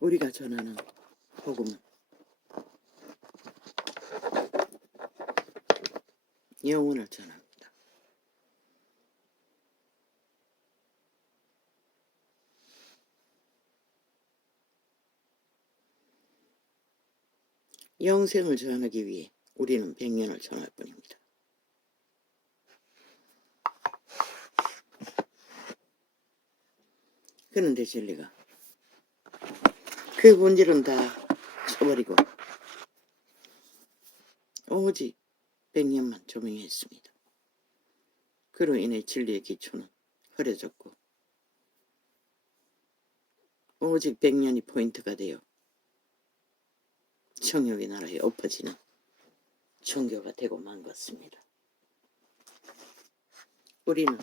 우리가 전하는 복음은 영혼을 전합니다. 영생을 전하기 위해 우리는 100년을 전할 뿐입니다. 그런데 진리가 그 본질은 다 쳐버리고 오직 100년만 조명했습니다. 그로 인해 진리의 기초는 흐려졌고 오직 100년이 포인트가 되어 정욕의 나라에 엎어지는 종교가 되고 만 것입니다. 우리는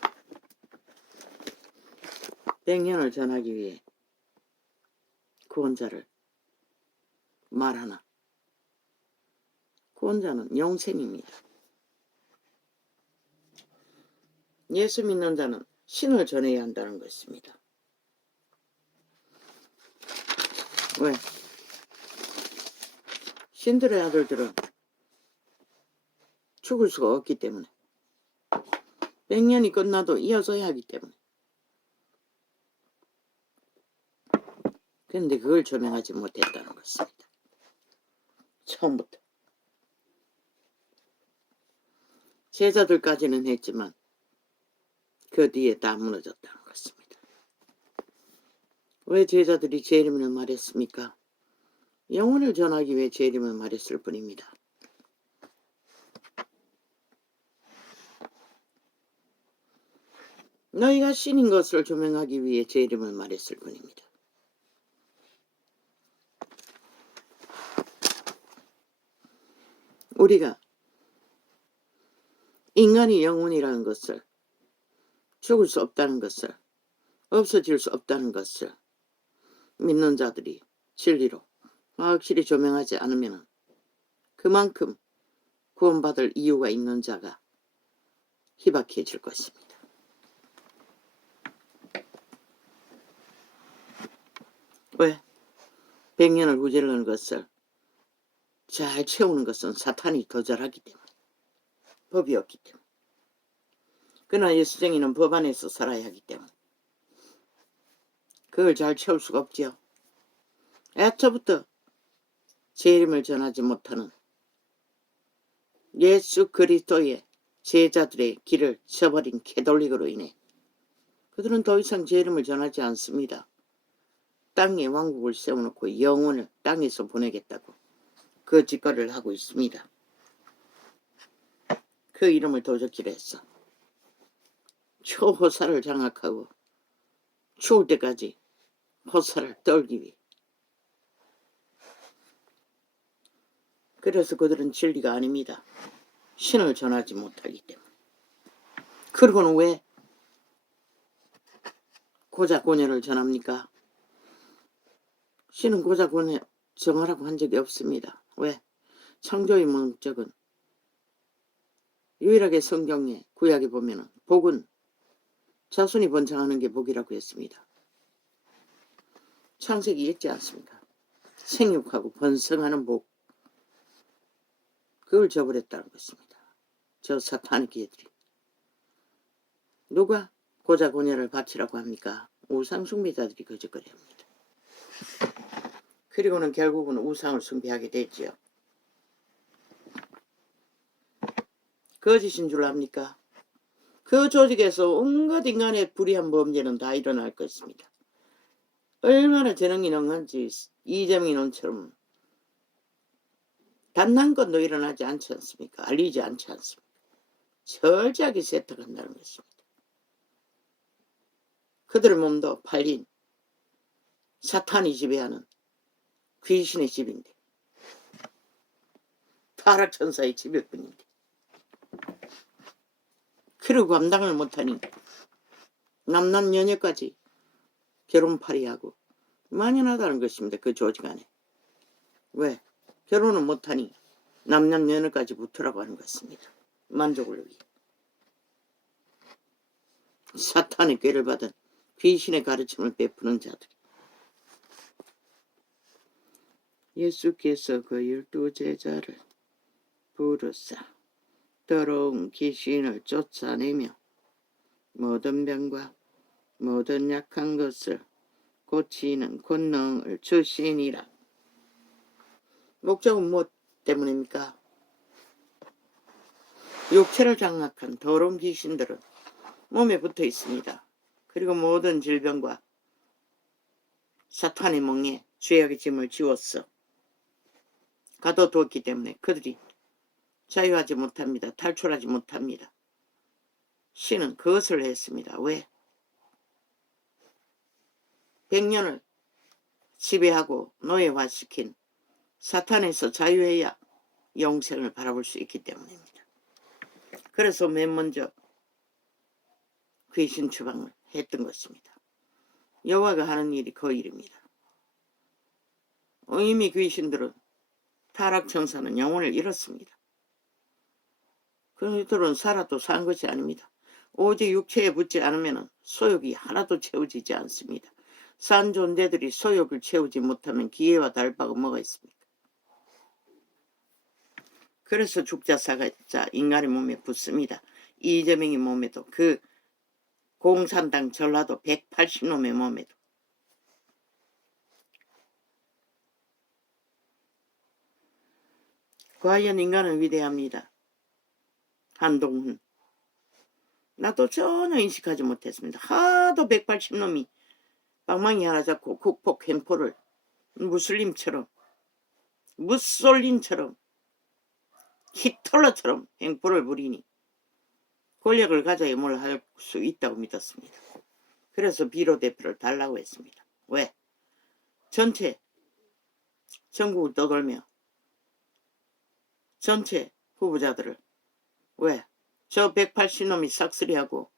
100년을 전하기 위해 구원자를 말하나 구원자는 영생입니다. 예수 믿는 자는 신을 전해야 한다는 것입니다. 왜? 신들의 아들들은 죽을 수가 없기 때문에 100년이 끝나도 이어져야 하기 때문에 그런데 그걸 조명하지 못했다는 것입니다. 처음부터 제자들까지는 했지만 그 뒤에 다 무너졌다는 것입니다. 왜 제자들이 재림을 말했습니까? 영혼을 전하기 위해 재림을 말했을 뿐입니다. 너희가 신인 것을 조명하기 위해 재림을 말했을 뿐입니다. 우리가 인간이 영혼이라는 것을 죽을 수 없다는 것을 없어질 수 없다는 것을 믿는 자들이 진리로 확실히 조명하지 않으면 그만큼 구원받을 이유가 있는 자가 희박해질 것입니다. 왜? 100년을 구제하는 것을 잘 채우는 것은 사탄이 더 잘하기 때문에 법이 없기 때문에 그러나 예수쟁이는 법 안에서 살아야 하기 때문에 그걸 잘 채울 수가 없지요. 애초부터 재림을 전하지 못하는 예수 그리스도의 제자들의 길을 저버린 캐톨릭으로 인해 그들은 더 이상 재림을 전하지 않습니다. 땅에 왕국을 세워놓고 영혼을 땅에서 보내겠다고 그 짓거리를 하고 있습니다. 그 이름을 도적질을 했어. 초호사를 장악하고 추울 때까지 호사를 떨기 위해. 그래서 그들은 진리가 아닙니다. 신을 전하지 못하기 때문에. 그러고는 왜 고자고녀를 전합니까? 신은 고자고녀 정하라고 한 적이 없습니다. 왜? 창조의 목적은 유일하게 성경에 구약에 보면 복은 자손이 번창하는 게 복이라고 했습니다. 창세기 있지 않습니까? 생육하고 번성하는 복. 그걸 저버렸다는 것입니다. 저 사탄의 기회들이. 누가 고자고녀를 바치라고 합니까? 우상 숭배자들이 그 짓거리 합니다. 그리고는 결국은 우상을 숭배하게 되지요. 거짓인 줄 압니까? 그 조직에서 온갖 인간의 불의한 범죄는 다 일어날 것입니다. 얼마나 재능이 능한지 이재명이 논처럼 단 한 건도 일어나지 않지 않습니까? 알리지 않지 않습니까? 철저하게 세탁한다는 것입니다. 그들의 몸도 팔린 사탄이 지배하는 귀신의 집인데 타락천사의 집일 뿐인데 그리고 감당을 못하니 남남녀녀까지 결혼팔이하고 만연하다는 것입니다. 그 조직 안에. 왜? 결혼을 못하니 남남녀녀까지 붙으라고 하는 것입니다. 만족을 위해. 사탄의 꾀를 받은 귀신의 가르침을 베푸는 자들이 예수께서 그 12제자를 부르사 더러운 귀신을 쫓아내며 모든 병과 모든 약한 것을 고치는 권능을 주시니라. 목적은 무엇 때문입니까? 육체를 장악한 더러운 귀신들은 몸에 붙어 있습니다. 그리고 모든 질병과 사탄의 멍에 죄악의 짐을 지웠어 가둬두었기 때문에 그들이 자유하지 못합니다. 탈출하지 못합니다. 신은 그것을 했습니다. 왜? 100년을 지배하고 노예화시킨 사탄에서 자유해야 영생을 바라볼 수 있기 때문입니다. 그래서 맨 먼저 귀신 추방을 했던 것입니다. 여호와가 하는 일이 그 일입니다. 이미 귀신들은 타락천사는 영혼을 잃었습니다. 그들은 살아도 산 것이 아닙니다. 오직 육체에 붙지 않으면 소욕이 하나도 채워지지 않습니다. 산 존재들이 소욕을 채우지 못하면 기회와 달바가 뭐가 있습니까? 그래서 죽자사자 인간의 몸에 붙습니다. 이재명의 몸에도 그 공산당 전라도 180놈의 몸에도. 과연 인간은 위대합니다. 한동훈. 나도 전혀 인식하지 못했습니다. 하도 180놈이 방망이 하나 잡고 국폭 횡포를 무슬림처럼 무솔린처럼 히틀러처럼 횡포를 부리니 권력을 가져야 뭘 할 수 있다고 믿었습니다. 그래서 비로대표를 달라고 했습니다. 왜? 전체 전국을 떠돌며 전체 후보자들을 왜? 저 180놈이 싹쓸이하고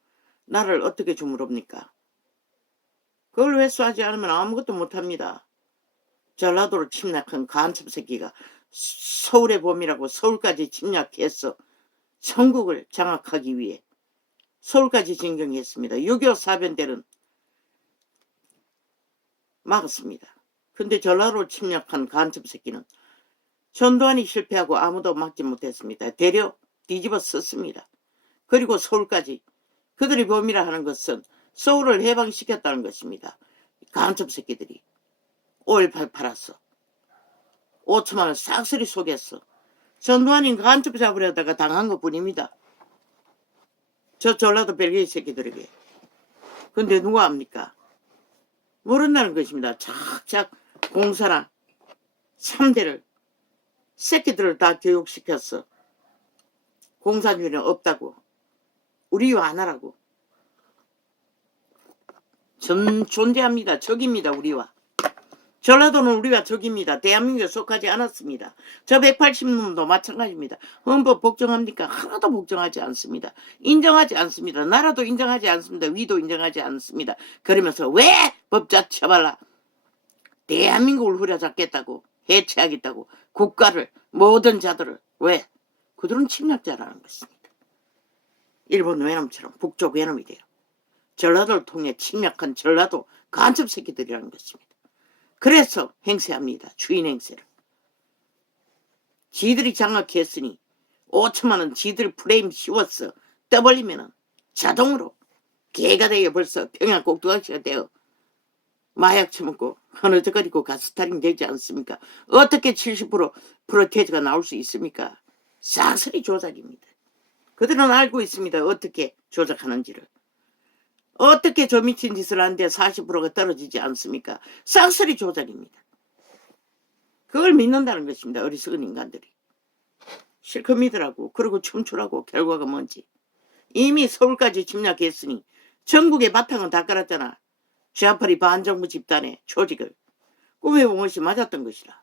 나를 어떻게 주무릅니까? 그걸 회수하지 않으면 아무것도 못합니다. 전라도를 침략한 간첩 새끼가 서울의 봄이라고 서울까지 침략해서 전국을 장악하기 위해 서울까지 진경했습니다. 6.25 사변 때는 막았습니다. 근데 전라도를 침략한 간첩 새끼는 전두환이 실패하고 아무도 막지 못했습니다. 대려 뒤집어 썼습니다. 그리고 서울까지 그들이 범이라 하는 것은 서울을 해방시켰다는 것입니다. 간첩 새끼들이 5.18 팔았어. 5천만 원 싹쓸이 속였어. 전두환이 간첩 잡으려다가 당한 것뿐입니다. 저 전라도 벨기에 새끼들에게. 근데 누가 합니까? 모른다는 것입니다. 착착 공사나 3대를 새끼들을 다 교육시켰어. 공산주의는 없다고. 우리와 하나라고. 존재합니다. 적입니다. 우리와. 전라도는 우리와 적입니다. 대한민국에 속하지 않았습니다. 저 180놈도 마찬가지입니다. 헌법 복종합니까? 하나도 복종하지 않습니다. 인정하지 않습니다. 나라도 인정하지 않습니다. 위도 인정하지 않습니다. 그러면서 왜 법자 처발라 대한민국을 후려잡겠다고 해체하겠다고 국가를 모든 자들을 왜? 그들은 침략자라는 것입니다. 일본 외놈처럼 북쪽 외놈이 돼요. 전라도를 통해 침략한 전라도 간첩 새끼들이라는 것입니다. 그래서 행세합니다. 주인 행세를. 지들이 장악했으니 5천만 원 지들 프레임 씌웠어. 떠벌리면 자동으로 개가 되어 벌써 평양 꼭두각시가 되어 마약 처먹고 흐느적거리고 가스타링 되지 않습니까? 어떻게 70% 프로테이즈가 나올 수 있습니까? 싹쓸이 조작입니다. 그들은 알고 있습니다. 어떻게 조작하는지를. 어떻게 저 미친 짓을 하는데 40%가 떨어지지 않습니까? 싹쓸이 조작입니다. 그걸 믿는다는 것입니다. 어리석은 인간들이. 실컷 믿으라고. 그리고 춤추라고. 결과가 뭔지. 이미 서울까지 침략했으니 전국의 바탕은 다 깔았잖아. 좌파리 반정부 집단의 조직을. 꿈에 본 것이 맞았던 것이라.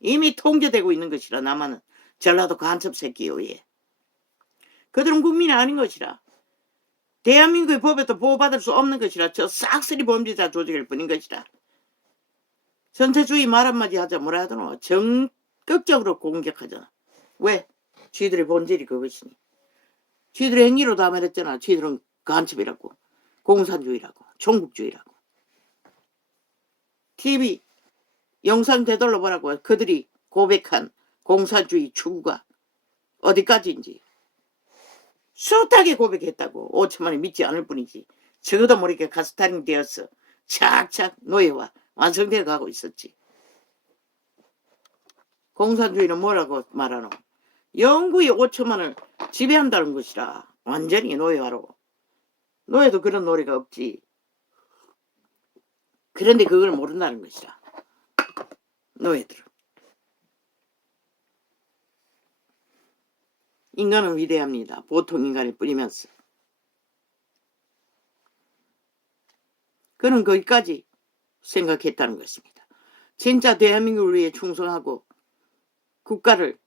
이미 통제되고 있는 것이라. 남한은 전라도 간첩 새끼에 의해. 그들은 국민이 아닌 것이라. 대한민국의 법에도 보호받을 수 없는 것이라. 저 싹쓸이 범죄자 조직일 뿐인 것이라. 전체주의 말 한마디 하자 뭐라 하더노. 적극적으로 공격하잖아. 왜? 쥐들의 본질이 그것이니. 쥐들의 행위로 다 말했잖아. 쥐들은 간첩이라고. 공산주의라고. 종북주의라고. TV 영상 되돌려 보라고. 그들이 고백한 공산주의 추구가 어디까지인지 숱하게 고백했다고. 5천만이 믿지 않을 뿐이지. 적어도 모르게 가스타링 되어서 착착 노예화 완성되어 가고 있었지. 공산주의는 뭐라고 말하노? 영구히 5천만을 지배한다는 것이라. 완전히 노예화로. 노예도 그런 노래가 없지. 그런데 그걸 모른다는 것이라. 노예들은. 인간은 위대합니다. 보통 인간에 뿌리면서. 그는 거기까지 생각했다는 것입니다. 진짜 대한민국을 위해 충성하고 국가를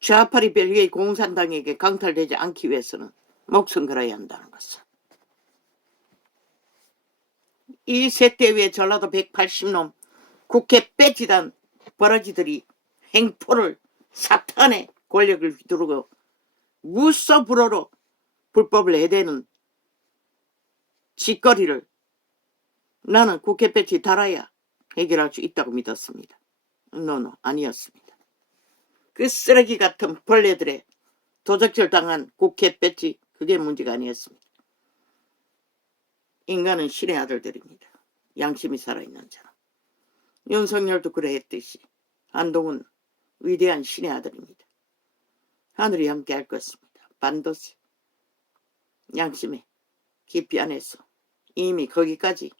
좌파리 벨기에 공산당에게 강탈되지 않기 위해서는 목숨 걸어야 한다는 것을. 이 세대 위에 전라도 180놈 국회 빼지단 버러지들이 행포를 사탄의 권력을 휘두르고 무소불어로 불법을 해대는 짓거리를 나는 국회 배지 달아야 해결할 수 있다고 믿었습니다. 노노 아니었습니다. 그 쓰레기 같은 벌레들의 도적질 당한 국회 배지 그게 문제가 아니었습니다. 인간은 신의 아들들입니다. 양심이 살아있는 자라. 윤석열도 그래 했듯이 한동훈 위대한 신의 아들입니다. 하늘이 함께 할 것입니다. 반드시 양심의 깊이 안에서 이미 거기까지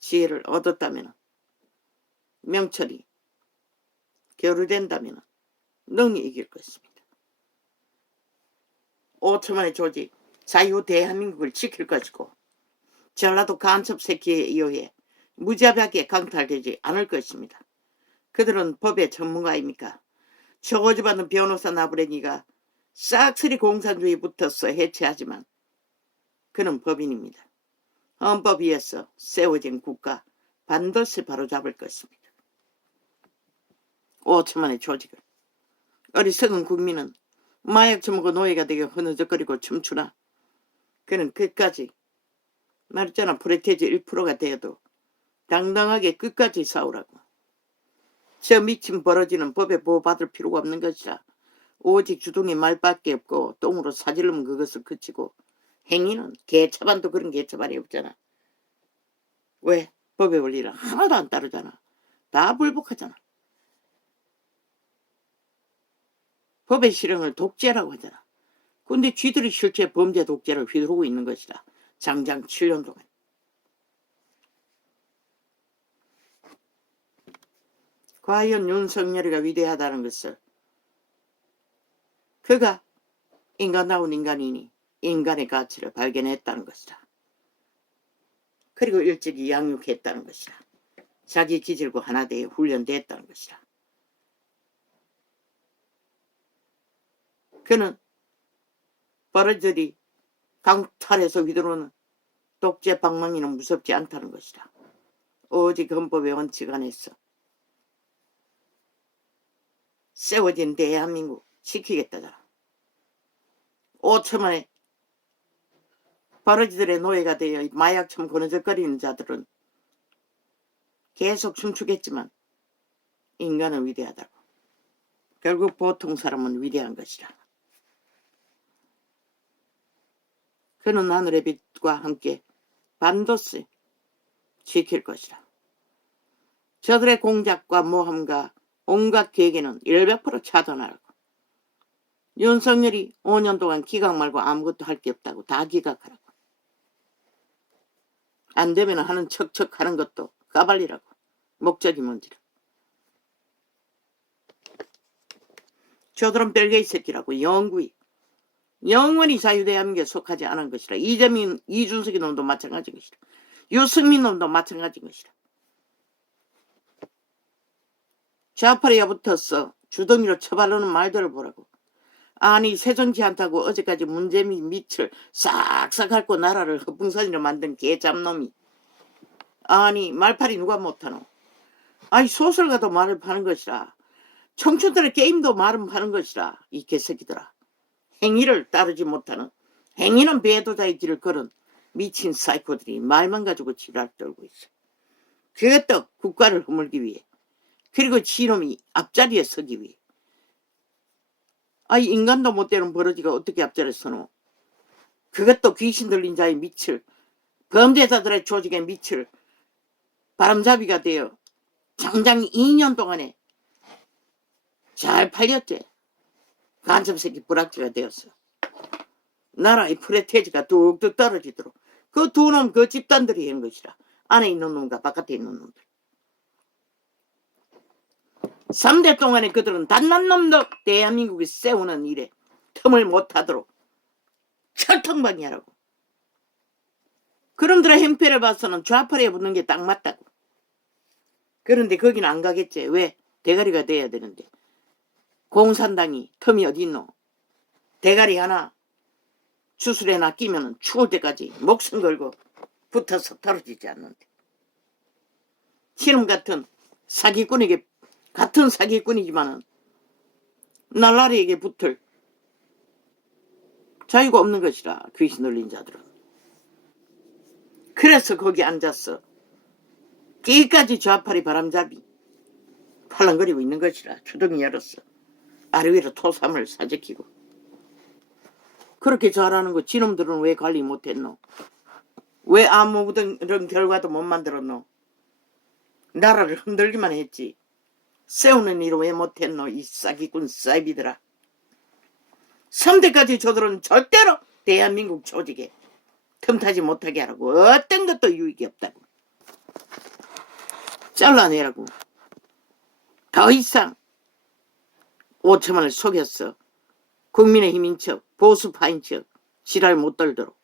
지혜를 얻었다면 명철이 겨루된다면 능히 이길 것입니다. 5천만의 조직 자유 대한민국을 지킬 것이고 전라도 간첩 새끼에 의해 무자비하게 강탈되지 않을 것입니다. 그들은 법의 전문가입니까? 초고집하는 변호사 나부랭이가 싹쓸이 공산주의 붙어서 해체하지만 그는 법인입니다. 헌법 위에서 세워진 국가 반드시 바로잡을 것입니다. 5천만의 조직을. 어리석은 국민은 마약 처먹고 노예가 되게 흐느적거리고 춤추나 그는 끝까지 말했잖아. 프레테지 1%가 되어도 당당하게 끝까지 싸우라고. 저 미친 버러지는 법에 보호받을 필요가 없는 것이라. 오직 주둥이 말밖에 없고 똥으로 사질르면 그것을 그치고 행위는 개차반도 그런 개차반이 없잖아. 왜? 법의 원리는 하나도 안 따르잖아. 다 불복하잖아. 법의 실행을 독재라고 하잖아. 근데 쥐들이 실제 범죄 독재를 휘두르고 있는 것이다. 장장 7년 동안. 과연 윤석열이가 위대하다는 것을 그가 인간다운 인간이니 인간의 가치를 발견했다는 것이다. 그리고 일찍이 양육했다는 것이다. 자기 기질과 하나 되어 훈련됐다는 것이다. 그는 버러지들이 강탈해서 휘두르는 독재 방망이는 무섭지 않다는 것이다. 오직 헌법의 원칙 안에서 세워진 대한민국 지키겠다잖아. 5천만의 버러지들의 노예가 되어 마약처럼 거느적거리는 자들은 계속 춤추겠지만 인간은 위대하다고. 결국 보통 사람은 위대한 것이라. 그는 하늘의 빛과 함께 반드시 지킬 것이라. 저들의 공작과 모함과 온갖 계획에는 100% 차단하라고. 윤석열이 5년 동안 기각 말고 아무것도 할 게 없다고 다 기각하라고. 안 되면 하는 척척 하는 것도 까발리라고. 목적이 뭔지라. 저들은 벨게이 새끼라고. 영구히 영원히 자유대한민국에 속하지 않은 것이라. 이재민 이준석이 놈도 마찬가지인 것이라. 유승민 놈도 마찬가지인 것이라. 좌파리가 붙어서 주둥이로 처바르는 말들을 보라고. 아니 세존치 않다고 어제까지 문재미 밑을 싹싹 핥고 나라를 헛붕선이로 만든 개잡놈이. 아니 말팔이 누가 못하노. 아니 소설가도 말을 파는 것이라. 청춘들의 게임도 말은 파는 것이라. 이 개새끼들아. 행위를 따르지 못하는 행위는 배도자의 길을 걸은 미친 사이코들이 말만 가지고 지랄 떨고 있어. 그것도 국가를 허물기 위해, 그리고 지놈이 앞자리에 서기 위해. 아이 인간도 못 되는 버러지가 어떻게 앞자리에 서노? 그것도 귀신 들린 자의 밑을, 범죄자들의 조직의 밑을 바람잡이가 되어 장장 2년 동안에 잘 팔렸지. 간첩새끼 불악지가 되었어. 나라의 프레테지가 뚝뚝 떨어지도록 그 두 놈 그 집단들이 한 것이라. 안에 있는 놈과 바깥에 있는 놈들. 3대 동안에 그들은 단난 놈도 대한민국이 세우는 일에 틈을 못하도록 철통방해하라고. 그놈들의 행패를 봐서는 좌파리에 붙는 게 딱 맞다고. 그런데 거기는 안 가겠지. 왜? 대가리가 돼야 되는데. 공산당이 틈이 어디 있노? 대가리 하나 주술에 낚이면 죽을 때까지 목숨 걸고 붙어서 떨어지지 않는데. 신음 같은 사기꾼에게, 같은 사기꾼이지만은 날라리에게 붙을 자유가 없는 것이라, 귀신 들린 자들은. 그래서 거기 앉았어. 끼까지 좌파리 바람잡이 팔랑거리고 있는 것이라. 주둥이 열었어. 아래 위로 토삼을 사재키고. 그렇게 잘하는 거 지놈들은 왜 관리 못했노? 왜 아무런 결과도 못 만들었노? 나라를 흔들기만 했지. 세우는 일을 왜 못했노? 이 싸기꾼 싸이비들아. 3대까지 저들은 절대로 대한민국 조직에 틈타지 못하게 하라고. 어떤 것도 유익이 없다고. 잘라내라고. 더 이상 5천만을 속였어. 국민의힘인 척, 보수파인 척 지랄 못 떨도록.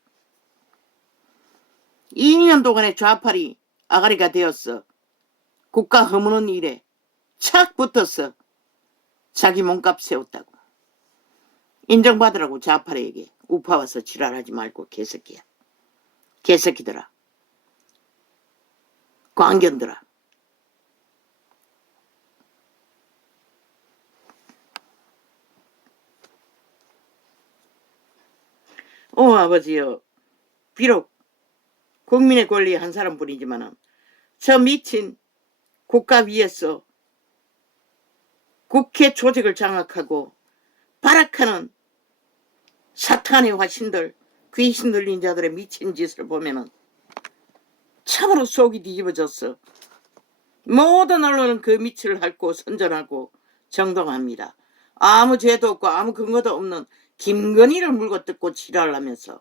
2년 동안의 좌팔이 아가리가 되었어. 국가 허무는 일에 착 붙었어. 자기 몸값 세웠다고. 인정받으라고. 좌파리에게 우파 와서 지랄하지 말고. 개새끼야. 개새끼들아. 광견들아. 아버지요. 비록 국민의 권리 한 사람뿐이지만 저 미친 국가 위에서 국회 조직을 장악하고 발악하는 사탄의 화신들, 귀신 들린 자들의 미친 짓을 보면은 참으로 속이 뒤집어졌어. 모든 언론은 그 밑을 핥고 선전하고 정동합니다. 아무 죄도 없고 아무 근거도 없는 김건희를 물고 뜯고 지랄하면서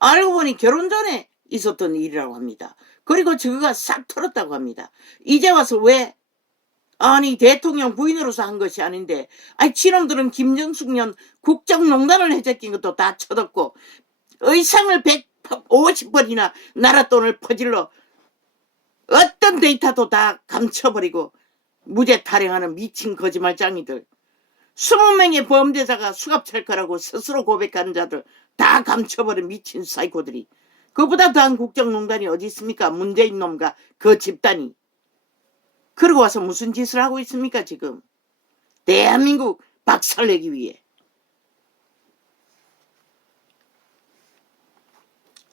알고 보니 결혼 전에 있었던 일이라고 합니다. 그리고 저거가 싹 털었다고 합니다. 이제 와서 왜? 아니 대통령 부인으로서 한 것이 아닌데, 아니 지놈들은 김정숙년 국정농단을 해제낀 것도 다 쳐덮고 의상을 150번이나 나라 돈을 퍼질러 어떤 데이터도 다 감춰버리고 무죄 타령하는 미친 거짓말장이들. 20명의 범죄자가 수갑찰 거라고 스스로 고백하는 자들 다 감춰버린 미친 사이코들이. 그보다 더한 국정농단이 어디 있습니까? 문재인 놈과 그 집단이. 그러고 와서 무슨 짓을 하고 있습니까 지금? 대한민국 박살내기 위해.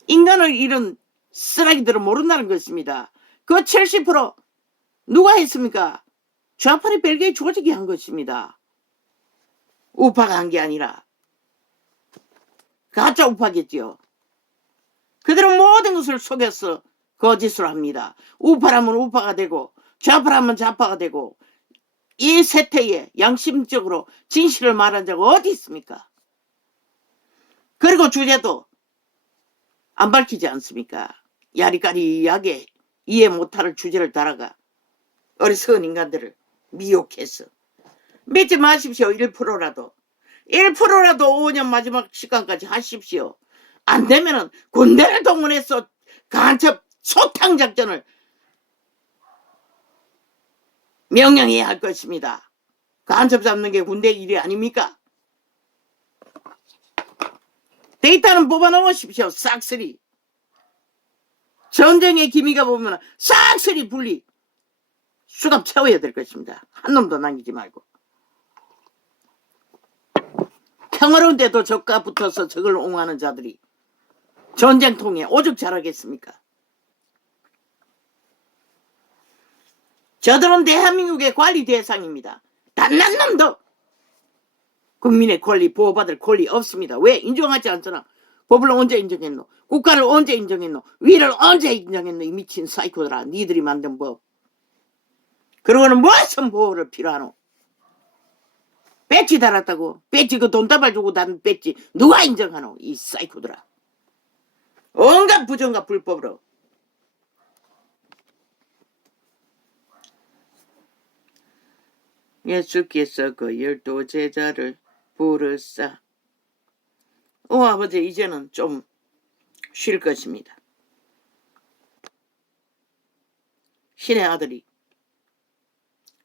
인간을 잃은 쓰레기들은 모른다는 것입니다. 그 70% 누가 했습니까? 좌파리 벨기에 조직이 한 것입니다. 우파가 한 게 아니라 가짜 우파겠지요. 그들은 모든 것을 속여서 거짓으로 합니다. 우파라면 우파가 되고 좌파라면 좌파가 되고, 이 세태에 양심적으로 진실을 말한 자가 어디 있습니까? 그리고 주제도 안 밝히지 않습니까? 야리까리하게 이해 못할 주제를 달아가 어리석은 인간들을 미혹해서. 믿지 마십시오. 1%라도 5년 마지막 시간까지 하십시오. 안 되면은 군대를 동원해서 간첩 소탕 작전을 명령해야 할 것입니다. 간첩 잡는 게 군대 일이 아닙니까? 데이터는 뽑아놓으십시오. 싹쓸이. 전쟁의 기미가 보면 싹쓸이 분리 수갑 채워야 될 것입니다. 한 놈도 남기지 말고. 평화로운데도 적과 붙어서 적을 옹호하는 자들이 전쟁통에 오죽 잘하겠습니까? 저들은 대한민국의 관리 대상입니다. 단 한 놈도 국민의 권리 보호받을 권리 없습니다. 왜? 인정하지 않잖아. 법을 언제 인정했노? 국가를 언제 인정했노? 위를 언제 인정했노? 이 미친 사이코들아. 니들이 만든 법. 그러고는 무슨 보호를 필요하노? 배지 달았다고. 배지 그 돈다발 주고 단 배지 누가 인정하노? 이 사이코들아. 온갖 부정과 불법으로. 예수께서 그 12 제자를 부르사. 아버지 이제는 좀 쉴 것입니다. 신의 아들이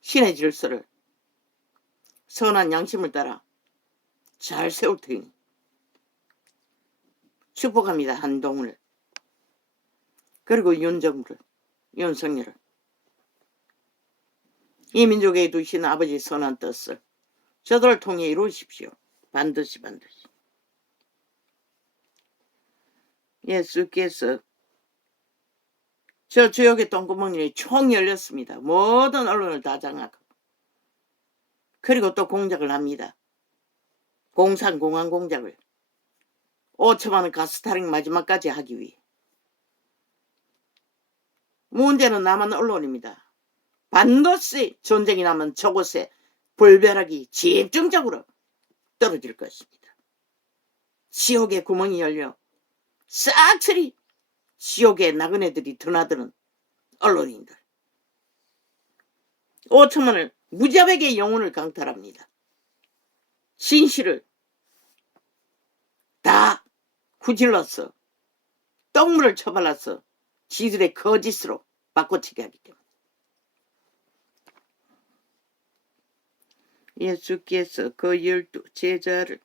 신의 질서를 선한 양심을 따라 잘 세울 테니 축복합니다. 한동훈을 그리고 윤석열을 이 민족에 두신 아버지 선한 뜻을 저들을 통해 이루십시오. 반드시. 예수께서 저 지역의 똥구멍이 총 열렸습니다. 모든 언론을 다 장악하고 그리고 또 공작을 합니다. 공산 공항 공작을 5천만 원 가스타링 마지막까지 하기 위해. 문제는 남한 언론입니다. 반드시 전쟁이 나면 저곳에 불벼락이 집중적으로 떨어질 것입니다. 지옥의 구멍이 열려 싹쓸이 지옥의 나그네들이 드나드는 언론인들. 5천만을 무자백의 영혼을 강탈합니다. 진실을 다 구질러서 똥물을 쳐발라서 지들의 거짓으로 바꿔치기 하기 때문에. 예수께서 그 12 제자를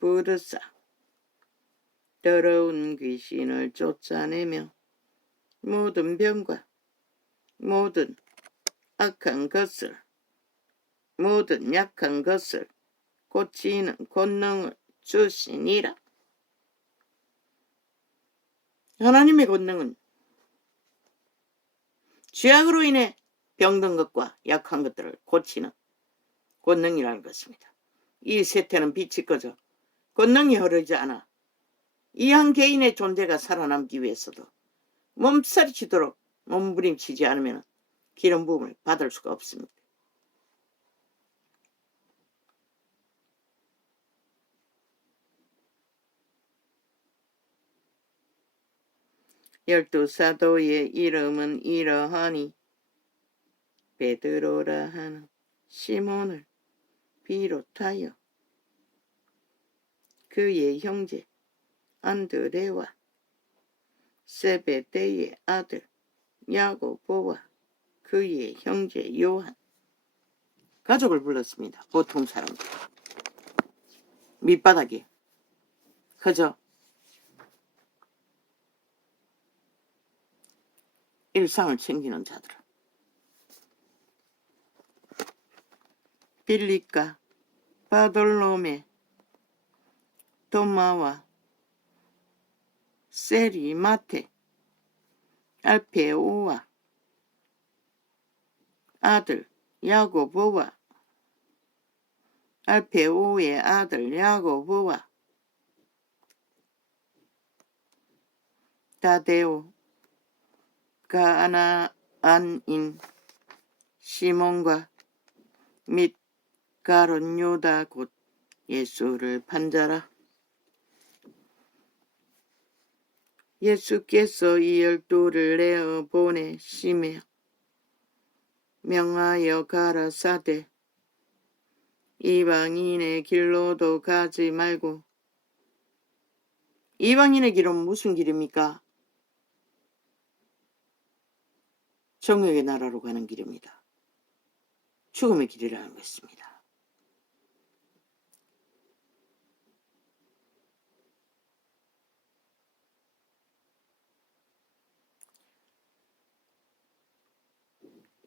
부르사 더러운 귀신을 쫓아내며 모든 병과 모든 악한 것을 모든 약한 것을 고치는 권능을 주시니라. 하나님의 권능은 죄악으로 인해 병든 것과 약한 것들을 고치는 권능이라는 것입니다. 이 세태는 빛이 꺼져 권능이 흐르지 않아 이 한 개인의 존재가 살아남기 위해서도 몸살치도록 몸부림치지 않으면 기름 부음을 받을 수가 없습니다. 열두 사도의 이름은 이러하니 베드로라 하는 시몬을 비롯하여 그의 형제 안드레와 세베대의 아들 야고보와 그의 형제 요한. 가족을 불렀습니다. 보통 사람들. 밑바닥에 그저 일상을 챙기는 자들. 빌립과 바돌로메, 도마와 세리마테, 알페오와 아들 야고보와 알페오의 아들 야고보와 다데오, 가나안인 시몬과 및 가룟 유다 곧 예수를 판자라. 예수께서 이 12를 내어 보내시며 명하여 가라사대 이방인의 길로도 가지 말고. 이방인의 길은 무슨 길입니까? 정욕의 나라로 가는 길입니다. 죽음의 길이라는 것입니다.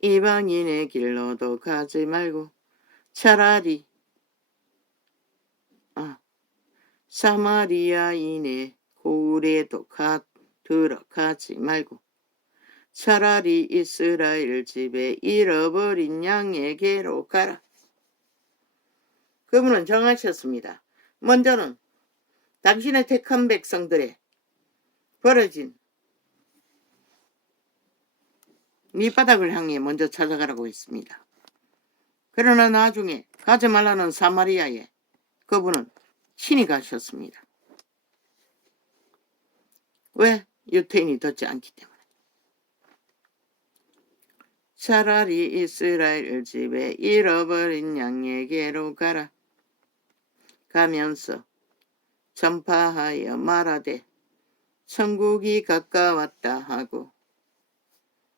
이방인의 길로도 가지 말고 차라리 사마리아인의 고을에도 들어가지 말고 차라리 이스라엘 집에 잃어버린 양에게로 가라. 그분은 정하셨습니다. 먼저는 당신의 택한 백성들의 벌어진 밑바닥을 향해 먼저 찾아가라고 했습니다. 그러나 나중에 가지 말라는 사마리아에 그분은 친히 가셨습니다. 왜? 유태인이 듣지 않기 때문에. 차라리 이스라엘 집에 잃어버린 양에게로 가라. 가면서 전파하여 말하되 천국이 가까웠다 하고,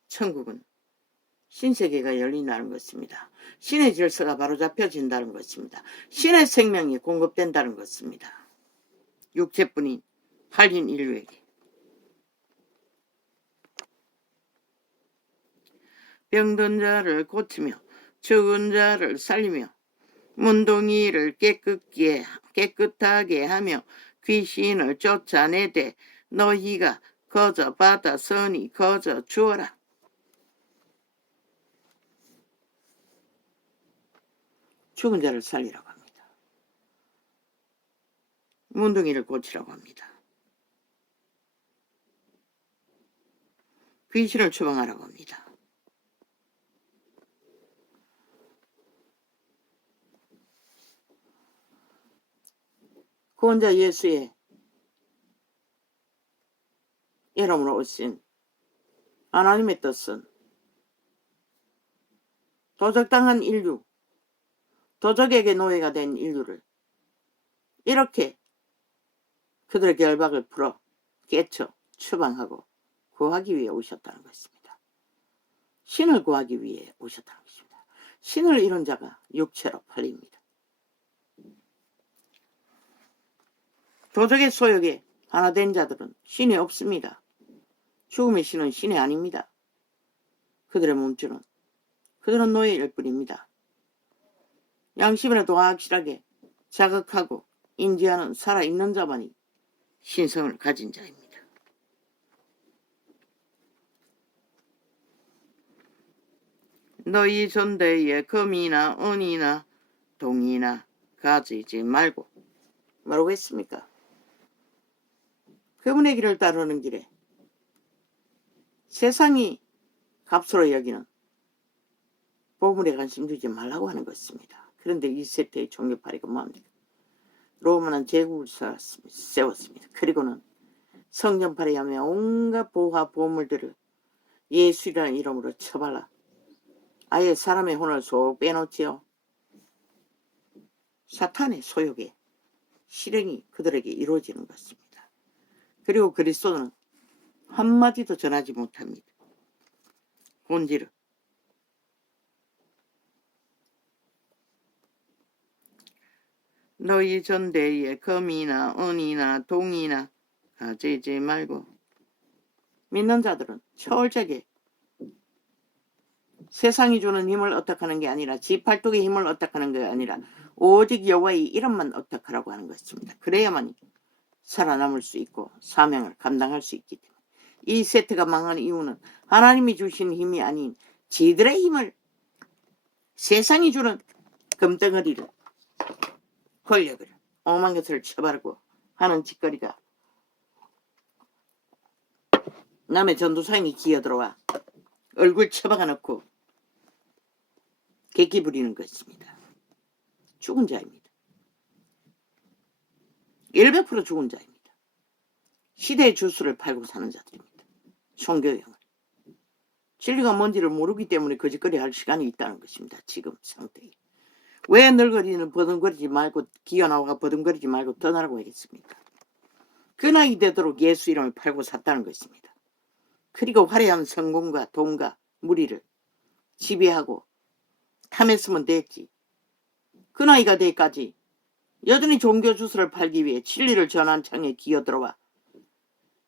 천국은 신세계가 열린다는 것입니다. 신의 질서가 바로 잡혀진다는 것입니다. 신의 생명이 공급된다는 것입니다. 육체뿐인 팔린 인류에게. 병든 자를 고치며 죽은 자를 살리며 문둥이를 깨끗하게 하며 귀신을 쫓아내되 너희가 거저 받아 선이 거저 주어라. 죽은 자를 살리라고 합니다. 문둥이를 고치라고 합니다. 귀신을 추방하라고 합니다. 구원자 예수의 이름으로 오신 하나님의 뜻은 도적당한 인류, 도적에게 노예가 된 인류를 이렇게 그들의 결박을 풀어 깨쳐 추방하고 구하기 위해 오셨다는 것입니다. 신을 구하기 위해 오셨다는 것입니다. 신을 잃은 자가 육체로 팔립니다. 도적의 소욕에 하나 된 자들은 신이 없습니다. 죽음의 신은 신이 아닙니다. 그들의 몸주는 그들은 노예일 뿐입니다. 양심이라도 확실하게 자극하고 인지하는 살아있는 자만이 신성을 가진 자입니다. 너희 전대에 금이나 은이나 동이나 가지지 말고, 뭐라고 했습니까? 그분의 길을 따르는 길에 세상이 값으로 여기는 보물에 관심 주지 말라고 하는 것입니다. 그런데 이 세대의 종교파리가 뭐합니까? 로마는 제국을 세웠습니다. 그리고는 성전파리 하며 온갖 보화 보물들을 예수라는 이름으로 처발라 아예 사람의 혼을 쏙 빼놓지요. 사탄의 소욕에 실행이 그들에게 이루어지는 것입니다. 그리고 그리스도는 한마디도 전하지 못합니다. 본질은 너희 전대에 금이나 은이나 동이나 가지지 말고. 믿는 자들은 철저하게 세상이 주는 힘을 어떡하는 게 아니라 지 팔뚝의 힘을 어떡하는 게 아니라 오직 여호와의 이름만 어떡하라고 하는 것입니다. 그래야만 살아남을 수 있고 사명을 감당할 수 있기 때문에. 이 세트가 망한 이유는 하나님이 주신 힘이 아닌 지들의 힘을, 세상이 주는 금덩어리를, 권력을, 오만 것을 처바르고 하는 짓거리가 남의 전도사님이 기어들어와 얼굴 처박아 놓고 객기 부리는 것입니다. 죽은 자입니다. 100% 죽은 자입니다. 시대의 주수를 팔고 사는 자들입니다. 종교형을. 진리가 뭔지를 모르기 때문에 거짓거리 할 시간이 있다는 것입니다. 지금 상태에. 왜 늙어리는 버둥거리지 말고 기어나와가 버둥거리지 말고 떠나라고 하겠습니까? 그 나이 되도록 예수 이름을 팔고 샀다는 것입니다. 그리고 화려한 성공과 돈과 무리를 지배하고 탐했으면 됐지. 그 나이가 되기까지 여전히 종교 주스를 팔기 위해 진리를 전한 창에 기어들어와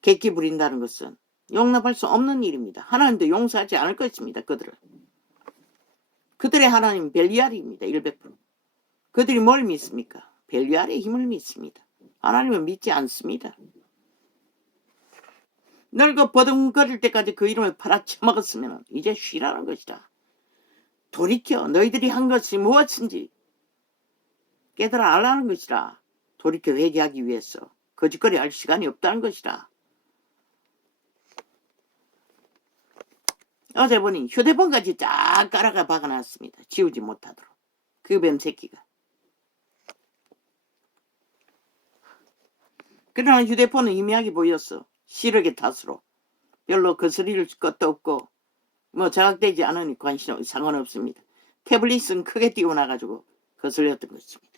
객기 부린다는 것은 용납할 수 없는 일입니다. 하나님도 용서하지 않을 것입니다. 그들의 하나님 벨리알입니다. 100%. 그들이 뭘 믿습니까? 벨리알의 힘을 믿습니다. 하나님을 믿지 않습니다. 늙어 버둥거릴 때까지 그 이름을 팔아쳐먹었으면 이제 쉬라는 것이다. 돌이켜 너희들이 한 것이 무엇인지 깨달아 알라는 것이다. 돌이켜 회개하기 위해서 거짓거리 할 시간이 없다는 것이다. 어제 보니 휴대폰까지 쫙 깔아가 박아놨습니다. 지우지 못하도록. 그 뱀새끼가. 그러나 휴대폰은 희미하게 보였어. 시력의 탓으로. 별로 거스릴 것도 없고 뭐 자각되지 않으니 관심 상관없습니다. 태블릿은 크게 띄워놔가지고 거슬렸던 것입니다.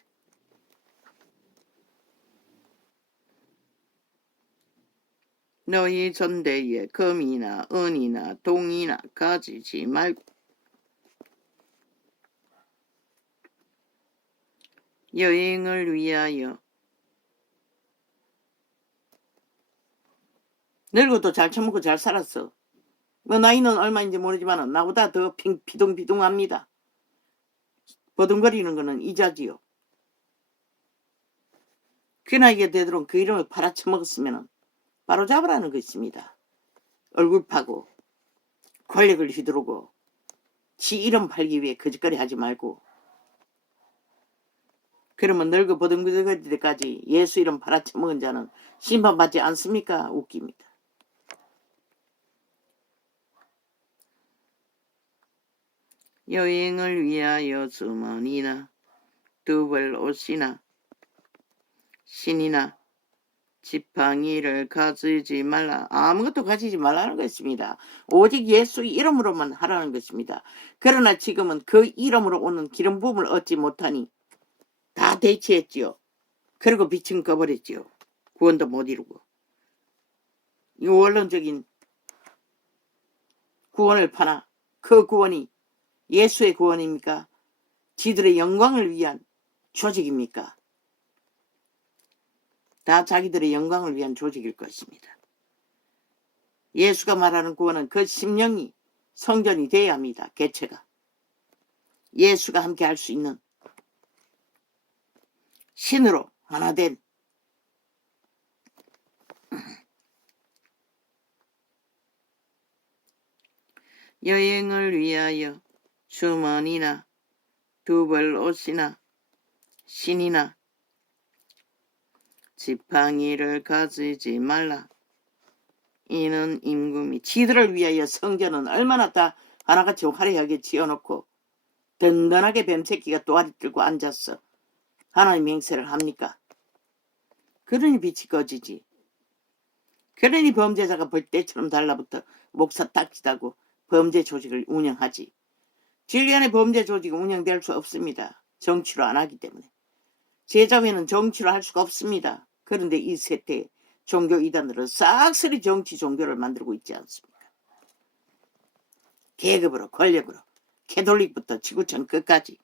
너희 전대에 금이나 은이나 동이나 가지지 말고 여행을 위하여 늙어도 잘 처먹고 잘 살았어. 뭐 나이는 얼마인지 모르지만 나보다 더 피둥피둥합니다. 버둥거리는 거는 이자지요. 그 나이가 되도록 그 이름을 팔아쳐먹었으면 바로 잡으라는 것입니다. 얼굴 파고 권력을 휘두르고 지 이름 팔기 위해 거짓거리 하지 말고 그러면 늙어 버둥거릴 때까지 예수 이름 팔아쳐먹은 자는 심판받지 않습니까? 웃깁니다. 여행을 위하여 주머니나 두벌 옷이나 신이나 지팡이를 가지지 말라. 아무것도 가지지 말라는 것입니다. 오직 예수 이름으로만 하라는 것입니다. 그러나 지금은 그 이름으로 오는 기름 부음을 얻지 못하니 다 대치했지요. 그리고 빛은 꺼버렸지요. 구원도 못 이루고. 이 원론적인 구원을 파나 그 구원이 예수의 구원입니까? 지들의 영광을 위한 조직입니까? 다 자기들의 영광을 위한 조직일 것입니다. 예수가 말하는 구원은 그 심령이 성전이 돼야 합니다. 개체가. 예수가 함께 할 수 있는 신으로 하나된 여행을 위하여 주머니나 두벌 옷이나 신이나 지팡이를 가지지 말라. 이는 임금이 지들을 위하여 성전은 얼마나 다 하나같이 화려하게 지어놓고 든든하게 뱀새끼가 또아리 들고 앉았어. 하나님 행세를 합니까? 그러니 빛이 꺼지지. 그러니 범죄자가 벌떼처럼 달라붙어 목사 딱지다고 범죄 조직을 운영하지. 진리 안에 범죄 조직이 운영될 수 없습니다. 정치로 안 하기 때문에. 제자회는 정치로 할 수가 없습니다. 그런데 이 세태에 종교 이단들은 싹쓸이 정치 종교를 만들고 있지 않습니까? 계급으로 권력으로 캐톨릭부터 지구촌 끝까지